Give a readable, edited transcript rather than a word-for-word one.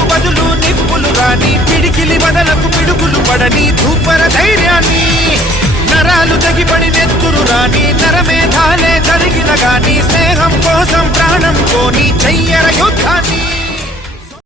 నిప్పులకు బదులు నిప్పులు రాని, పిడికిలి వదలకు పిడుగులు పడని ధూపర ధైర్యాన్ని, నరాలు తెగిపడి నెత్తురు రాని, నరమేధాలే జరిగిన గాని స్నేహం కోసం ప్రాణం కోని చెయ్యర యుద్ధాన్ని.